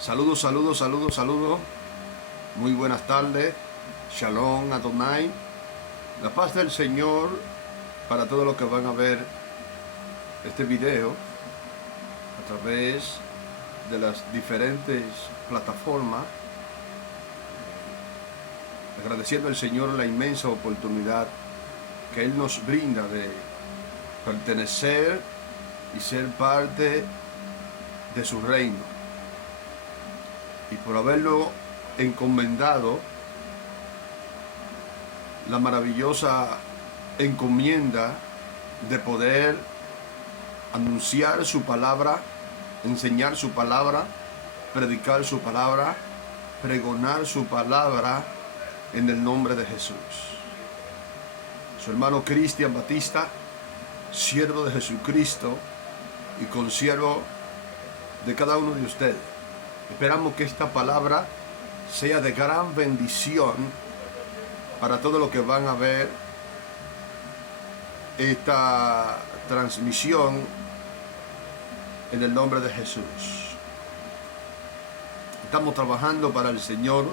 Saludos, saludos, saludos, saludos. Muy buenas tardes. Shalom Adonai. La paz del Señor para todos los que van a ver este video a través de las diferentes plataformas. Agradeciendo al Señor la inmensa oportunidad que Él nos brinda de pertenecer y ser parte de su reino. Y por haberlo encomendado la maravillosa encomienda de poder anunciar su palabra, enseñar su palabra, predicar su palabra, pregonar su palabra en el nombre de Jesús. Su hermano Cristian Batista, siervo de Jesucristo y consiervo de cada uno de ustedes. Esperamos que esta palabra sea de gran bendición para todos los que van a ver esta transmisión en el nombre de Jesús. Estamos trabajando para el Señor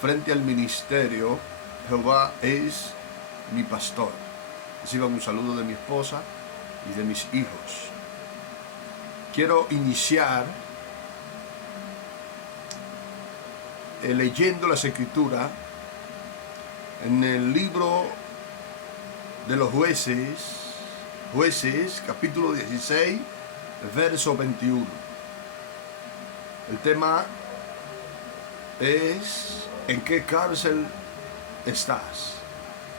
frente al ministerio. Jehová es mi pastor. Reciban un saludo de mi esposa y de mis hijos. Quiero iniciar leyendo las Escrituras en el libro de los Jueces, capítulo 16, verso 21. El tema es: ¿en qué cárcel estás?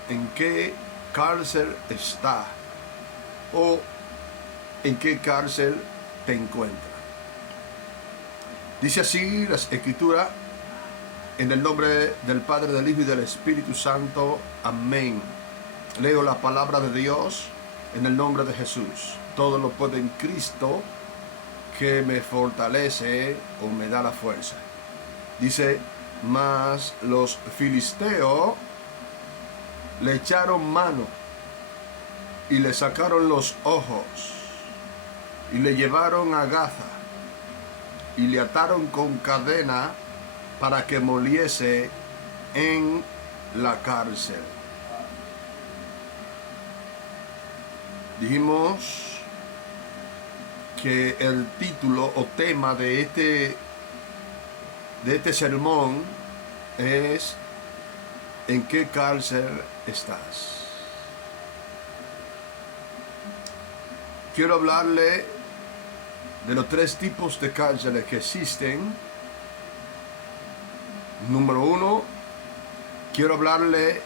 ¿En qué cárcel estás? ¿O en qué cárcel te encuentras? Dice así las Escrituras, en el nombre del Padre, del Hijo y del Espíritu Santo. Amén. Leo la palabra de Dios en el nombre de Jesús. Todo lo puedo en Cristo que me fortalece o me da la fuerza. Dice: mas los filisteos le echaron mano y le sacaron los ojos y le llevaron a Gaza y le ataron con cadena para que moliese en la cárcel. Dijimos que el título o tema de este sermón es: ¿en qué cárcel estás? Quiero hablarle de los tres tipos de cárceles que existen. Número uno, quiero hablarle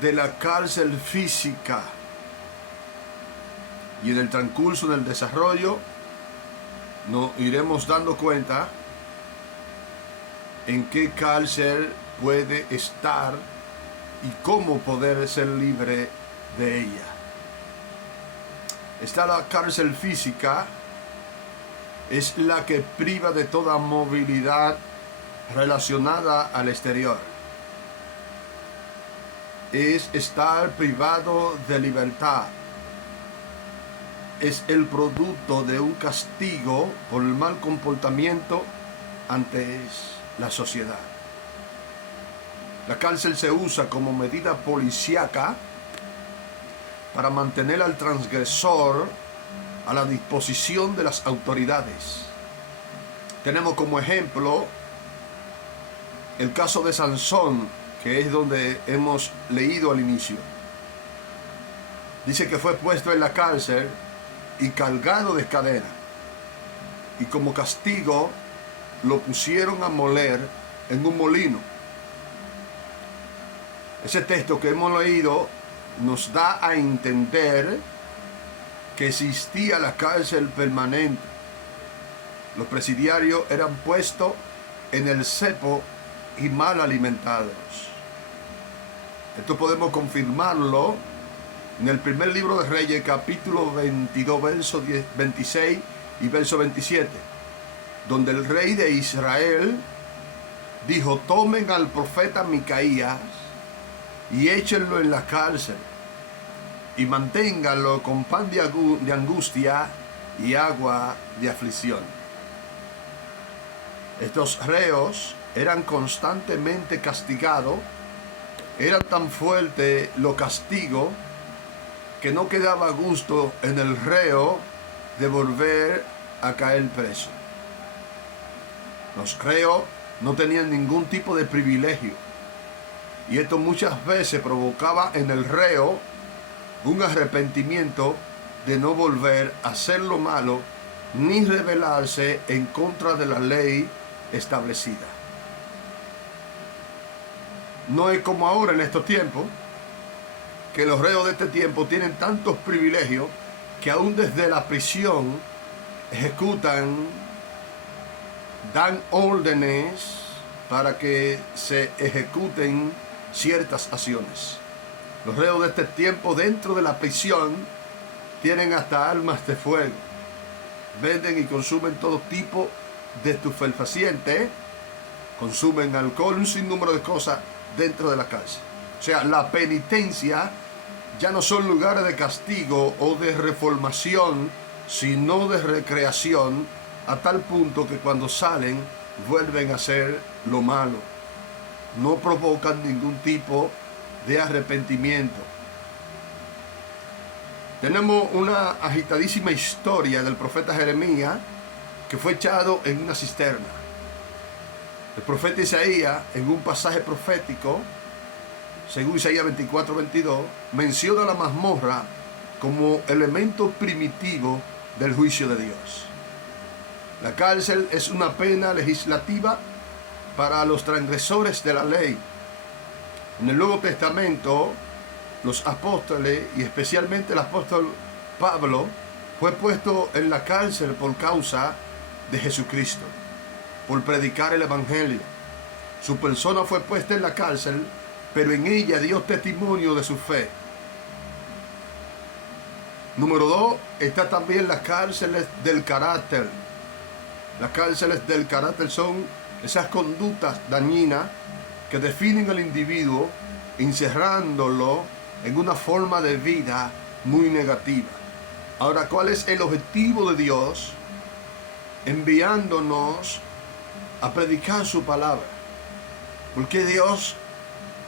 de la cárcel física, y en el transcurso del desarrollo nos iremos dando cuenta en qué cárcel puede estar y cómo poder ser libre de ella. Está la cárcel física. Es la que priva de toda movilidad relacionada al exterior. Es estar privado de libertad. Es el producto de un castigo por el mal comportamiento ante la sociedad. La cárcel se usa como medida policíaca para mantener al transgresor a la disposición de las autoridades. Tenemos como ejemplo el caso de Sansón, que es donde hemos leído al inicio. Dice que fue puesto en la cárcel y cargado de cadena, y como castigo lo pusieron a moler en un molino. Ese texto que hemos leído nos da a entender que existía la cárcel permanente. Los presidiarios eran puestos en el cepo y mal alimentados. Esto podemos confirmarlo en el primer libro de Reyes, capítulo 22, verso 26 y verso 27, donde el rey de Israel dijo: tomen al profeta Micaías y échenlo en la cárcel y manténganlo con pan de angustia y agua de aflicción. Estos reos eran constantemente castigados, eran tan fuerte los castigos que no quedaba gusto en el reo de volver a caer preso. Los reos no tenían ningún tipo de privilegio y esto muchas veces provocaba en el reo un arrepentimiento de no volver a hacer lo malo ni rebelarse en contra de la ley establecida. No es como ahora en estos tiempos, que los reos de este tiempo tienen tantos privilegios que aún desde la prisión ejecutan, dan órdenes para que se ejecuten ciertas acciones. Los reos de este tiempo dentro de la prisión tienen hasta armas de fuego. Venden y consumen todo tipo de estupefacientes, consumen alcohol, un sinnúmero de cosas dentro de la cárcel. O sea, la penitencia ya no son lugares de castigo o de reformación, sino de recreación, a tal punto que cuando salen vuelven a hacer lo malo. No provocan ningún tipo de arrepentimiento. Tenemos una agitadísima historia del profeta Jeremías, que fue echado en una cisterna. El profeta Isaías, en un pasaje profético, según Isaías 24:22, menciona la mazmorra como elemento primitivo del juicio de Dios. La cárcel es una pena legislativa para los transgresores de la ley. En el Nuevo Testamento, los apóstoles, y especialmente el apóstol Pablo, fue puesto en la cárcel por causa de Jesucristo, por predicar el Evangelio. Su persona fue puesta en la cárcel, pero en ella dio testimonio de su fe. Número 2, está también las cárceles del carácter. Las cárceles del carácter son esas conductas dañinas que definen al individuo, encerrándolo en una forma de vida muy negativa. Ahora, ¿cuál es el objetivo de Dios enviándonos a predicar su palabra? ¿Por qué Dios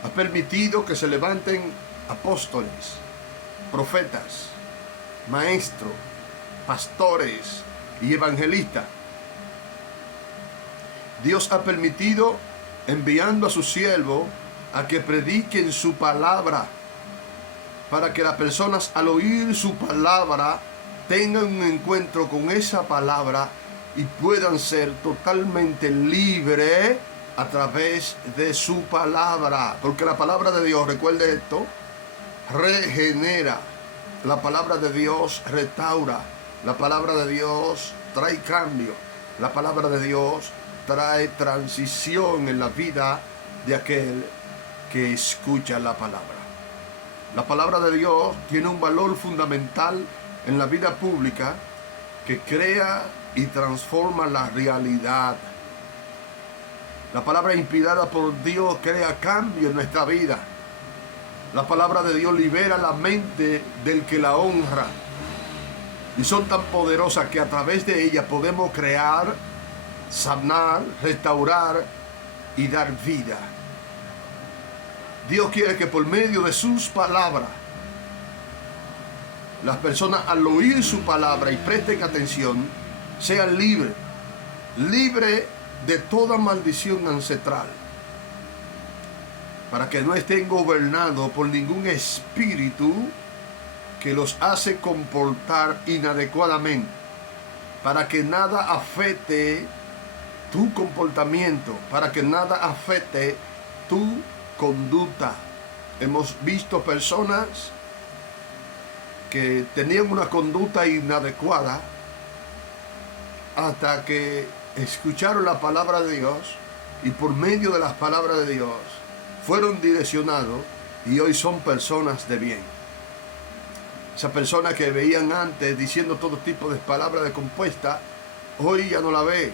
ha permitido que se levanten apóstoles, profetas, maestros, pastores y evangelistas? Dios ha permitido enviando a su siervo a que prediquen su palabra, para que las personas al oír su palabra tengan un encuentro con esa palabra y puedan ser totalmente libres a través de su palabra. Porque la palabra de Dios, recuerde esto, regenera. La palabra de Dios restaura. La palabra de Dios trae cambio. La palabra de Dios trae transición en la vida de aquel que escucha la palabra. La palabra de Dios tiene un valor fundamental en la vida pública que crea y transforma la realidad. La palabra inspirada por Dios crea cambio en nuestra vida. La palabra de Dios libera la mente del que la honra. Y son tan poderosas que a través de ella podemos crear, sanar, restaurar y dar vida. Dios quiere que por medio de sus palabras, las personas al oír su palabra y presten atención, sean libres de toda maldición ancestral, para que no estén gobernados por ningún espíritu que los hace comportar inadecuadamente, para que nada afecte tu comportamiento, para que nada afecte tu conducta. Hemos visto personas que tenían una conducta inadecuada hasta que escucharon la palabra de Dios y por medio de las palabras de Dios fueron direccionados y hoy son personas de bien. Esas personas que veían antes diciendo todo tipo de palabras de compuesta, hoy ya no la ves,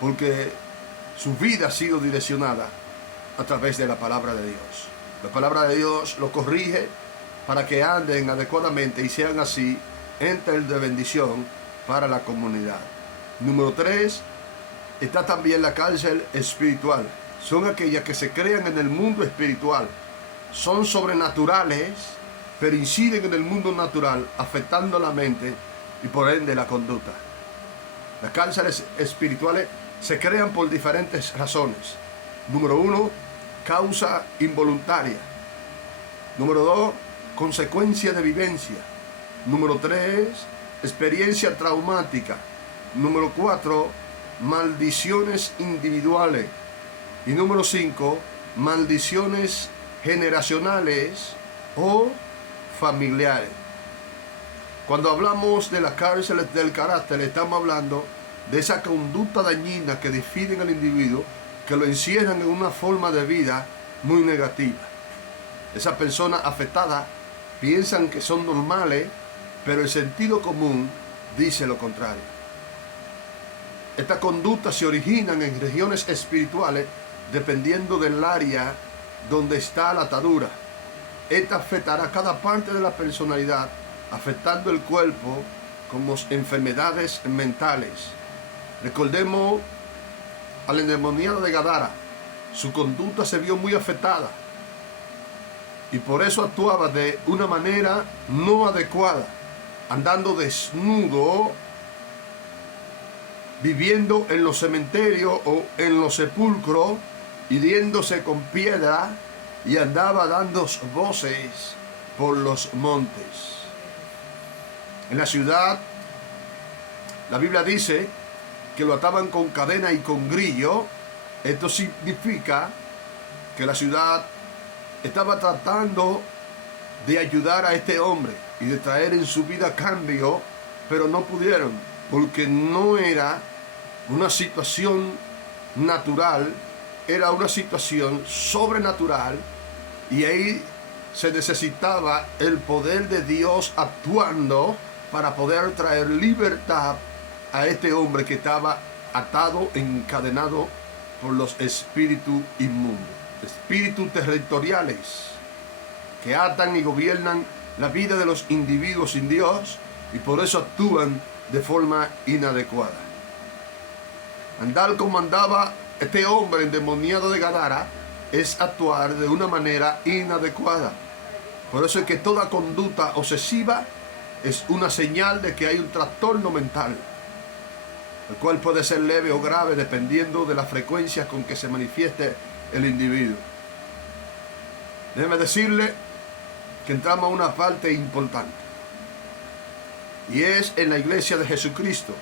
porque su vida ha sido direccionada a través de la palabra de Dios. La palabra de Dios lo corrige para que anden adecuadamente y sean así entes de bendición para la comunidad. Número 3, está también la cárcel espiritual. Son aquellas que se crean en el mundo espiritual. Son sobrenaturales, pero inciden en el mundo natural, afectando la mente y por ende la conducta. Las cárceles espirituales se crean por diferentes razones. Número 1, causa involuntaria. Número 2, consecuencia de vivencia. Número 3, experiencia traumática. Número 4, maldiciones individuales. Y número 5, maldiciones generacionales o familiares. Cuando hablamos de las cárceles del carácter, estamos hablando de esa conducta dañina que definen al individuo, que lo encierran en una forma de vida muy negativa. Esas personas afectadas piensan que son normales, pero el sentido común dice lo contrario. Estas conductas se originan en regiones espirituales dependiendo del área donde está la atadura. Esta afectará cada parte de la personalidad, afectando el cuerpo como enfermedades mentales. Recordemos al endemoniado de Gadara. Su conducta se vio muy afectada y por eso actuaba de una manera no adecuada, andando desnudo, viviendo en los cementerios o en los sepulcros, hiriéndose con piedra, y andaba dando voces por los montes. En la ciudad, la Biblia dice que lo ataban con cadena y con grillo. Esto significa que la ciudad estaba tratando de ayudar a este hombre y de traer en su vida cambio, pero no pudieron, porque no era una situación natural, era una situación sobrenatural, y ahí se necesitaba el poder de Dios actuando para poder traer libertad a este hombre que estaba atado, encadenado por los espíritus inmundos, espíritus territoriales que atan y gobiernan la vida de los individuos sin Dios, y por eso actúan de forma inadecuada. Andar como andaba este hombre endemoniado de Gadara es actuar de una manera inadecuada. Por eso es que toda conducta obsesiva es una señal de que hay un trastorno mental, el cual puede ser leve o grave dependiendo de la frecuencia con que se manifieste el individuo. Déjeme decirle que entramos a una parte importante, y es en la iglesia de Jesucristo.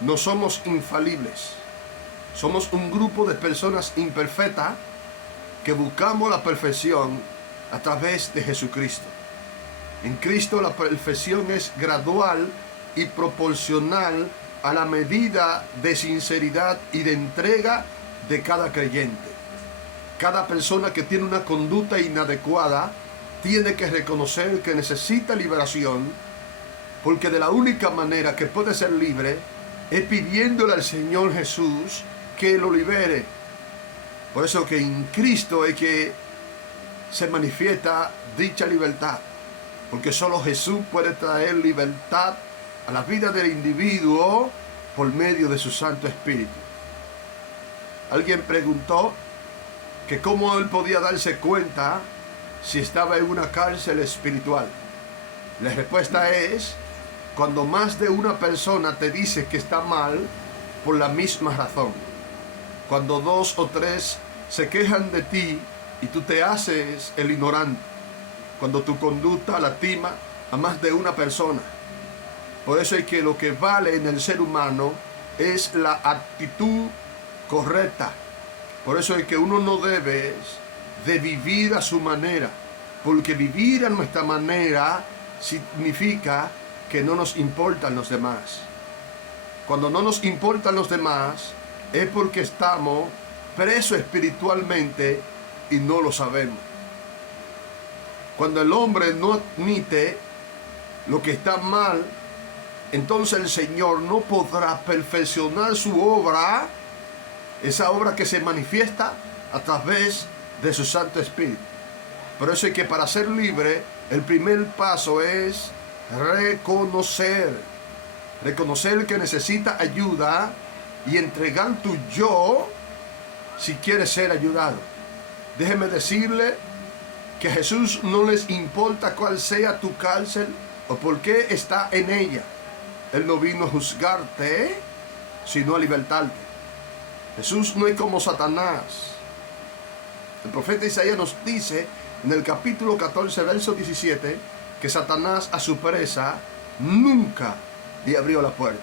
No somos infalibles. Somos un grupo de personas imperfectas que buscamos la perfección a través de Jesucristo. En Cristo la perfección es gradual y proporcional a la medida de sinceridad y de entrega de cada creyente. Cada persona que tiene una conducta inadecuada tiene que reconocer que necesita liberación, porque de la única manera que puede ser libre es pidiéndole al Señor Jesús que lo libere. Por eso que en Cristo es que se manifiesta dicha libertad, porque solo Jesús puede traer libertad a la vida del individuo por medio de su Santo Espíritu. Alguien preguntó que cómo él podía darse cuenta si estaba en una cárcel espiritual. La respuesta es cuando más de una persona te dice que está mal por la misma razón. Cuando 2 o 3 se quejan de ti y tú te haces el ignorante. Cuando tu conducta lastima a más de una persona. Por eso es que lo que vale en el ser humano es la actitud correcta. Por eso es que uno no debe de vivir a su manera, porque vivir a nuestra manera significa que no nos importan los demás. Cuando no nos importan los demás es porque estamos presos espiritualmente y no lo sabemos. Cuando el hombre no admite lo que está mal, entonces el Señor no podrá perfeccionar su obra, esa obra que se manifiesta a través de su Santo Espíritu. Por eso es que para ser libre, el primer paso es reconocer que necesita ayuda y entregar tu yo si quieres ser ayudado. Déjeme decirle que a Jesús no les importa cuál sea tu cárcel o por qué está en ella. Él no vino a juzgarte, sino a libertarte. Jesús no es como Satanás. El profeta Isaías nos dice en el capítulo 14, verso 17, que Satanás a su presa nunca le abrió la puerta.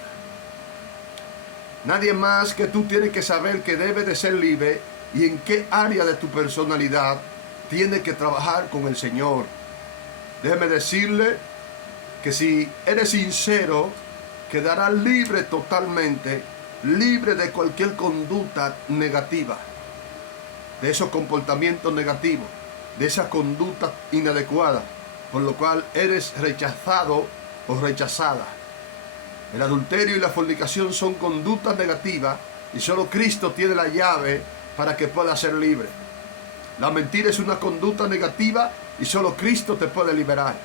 Nadie más que tú tienes que saber que debe de ser libre y en qué área de tu personalidad tiene que trabajar con el Señor. Déjeme decirle que si eres sincero, quedará libre totalmente, libre de cualquier conducta negativa, de esos comportamientos negativos, de esa conducta inadecuada, por lo cual eres rechazado o rechazada. El adulterio y la fornicación son conductas negativas y solo Cristo tiene la llave para que puedas ser libre. La mentira es una conducta negativa y solo Cristo te puede liberar.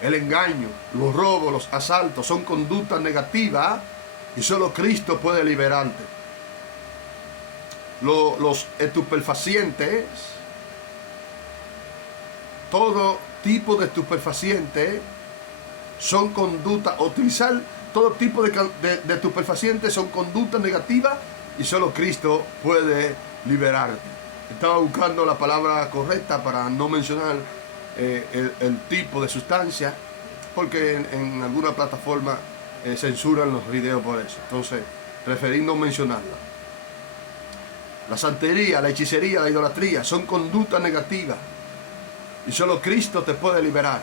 El engaño, los robos, los asaltos son conductas negativas y solo Cristo puede liberarte. Los estupefacientes, todo tipo de estupefacientes son conductas, utilizar todo tipo de estupefacientes son conductas negativas y solo Cristo puede liberarte. Estaba buscando la palabra correcta para no mencionar el tipo de sustancia, porque en alguna plataforma censuran los videos por eso. Entonces, preferí no mencionarla. La santería, la hechicería, la idolatría son conductas negativas y solo Cristo te puede liberar.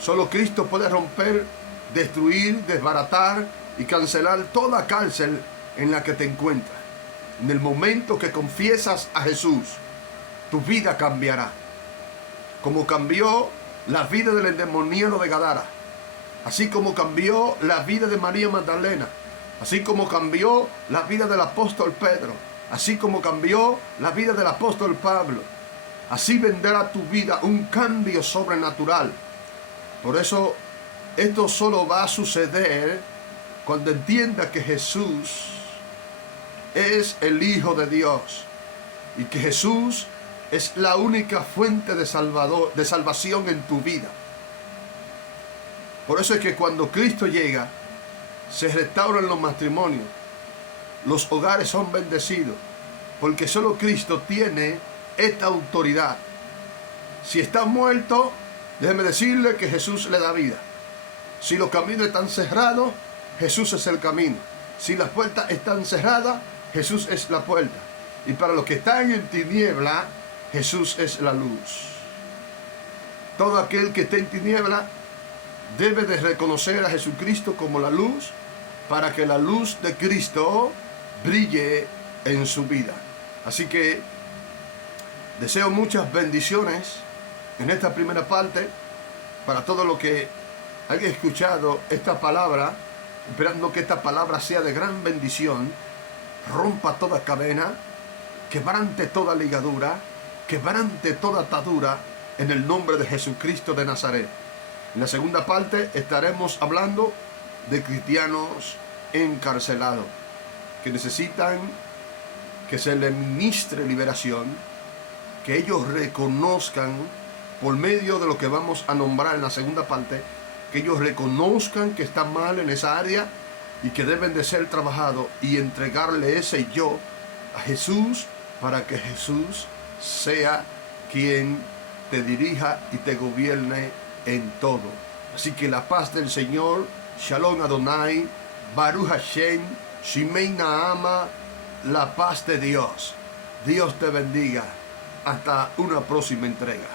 Solo Cristo puede romper, destruir, desbaratar y cancelar toda cárcel en la que te encuentras. En el momento que confiesas a Jesús, tu vida cambiará. Como cambió la vida del endemoniado de Gadara, así como cambió la vida de María Magdalena, así como cambió la vida del apóstol Pedro, así como cambió la vida del apóstol Pablo, así vendrá a tu vida un cambio sobrenatural. Por eso, esto solo va a suceder cuando entiendas que Jesús es el Hijo de Dios y que Jesús es la única fuente de salvación en tu vida. Por eso es que cuando Cristo llega, se restauran los matrimonios, los hogares son bendecidos, porque solo Cristo tiene esta autoridad. Si está muerto, déjeme decirle que Jesús le da vida. Si los caminos están cerrados, Jesús es el camino. Si las puertas están cerradas, Jesús es la puerta. Y para los que están en tiniebla, Jesús es la luz. Todo aquel que esté en tiniebla debe de reconocer a Jesucristo como la luz, para que la luz de Cristo brille en su vida. Así que deseo muchas bendiciones en esta primera parte para todo lo que haya escuchado esta palabra, esperando que esta palabra sea de gran bendición, rompa toda cadena, quebrante toda ligadura, quebrante toda atadura en el nombre de Jesucristo de Nazaret. En la segunda parte estaremos hablando de cristianos encarcelados que necesitan que se les ministre liberación, que ellos reconozcan por medio de lo que vamos a nombrar en la segunda parte, que ellos reconozcan que están mal en esa área y que deben de ser trabajados y entregarle ese yo a Jesús para que Jesús sea quien te dirija y te gobierne en todo. Así que la paz del Señor, Shalom Adonai, Baruch Hashem, Shimei Naama, la paz de Dios. Dios te bendiga. Hasta una próxima entrega.